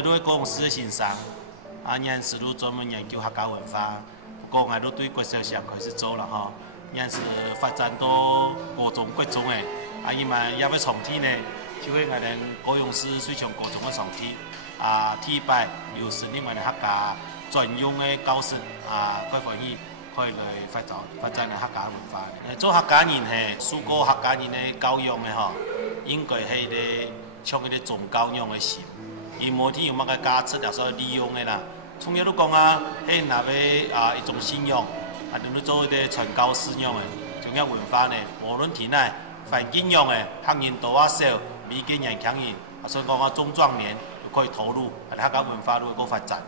咧，都高雄市的先生，也是都专门研究客家文化，不过我都对国小上开始做了哈，也是发展到高中、国中诶，伊嘛也要重提呢，就是我哋高雄市水上高中嘅重提，第一摆又是另外的客家专用的教室，quite欢喜。可以来发展客家文化。做客家人係，受過客家人的教育的吼，應該係咧像嗰啲宗教樣嘅心，而無天有乜嘅價值也所利用的啦。從嘢都講係那要一種信仰，你做啲傳教士樣嘅，仲有文化呢，無論天內環境樣嘅，客人多少，每個人強人，所以講中壯年就可以投入客家文化都會個發展。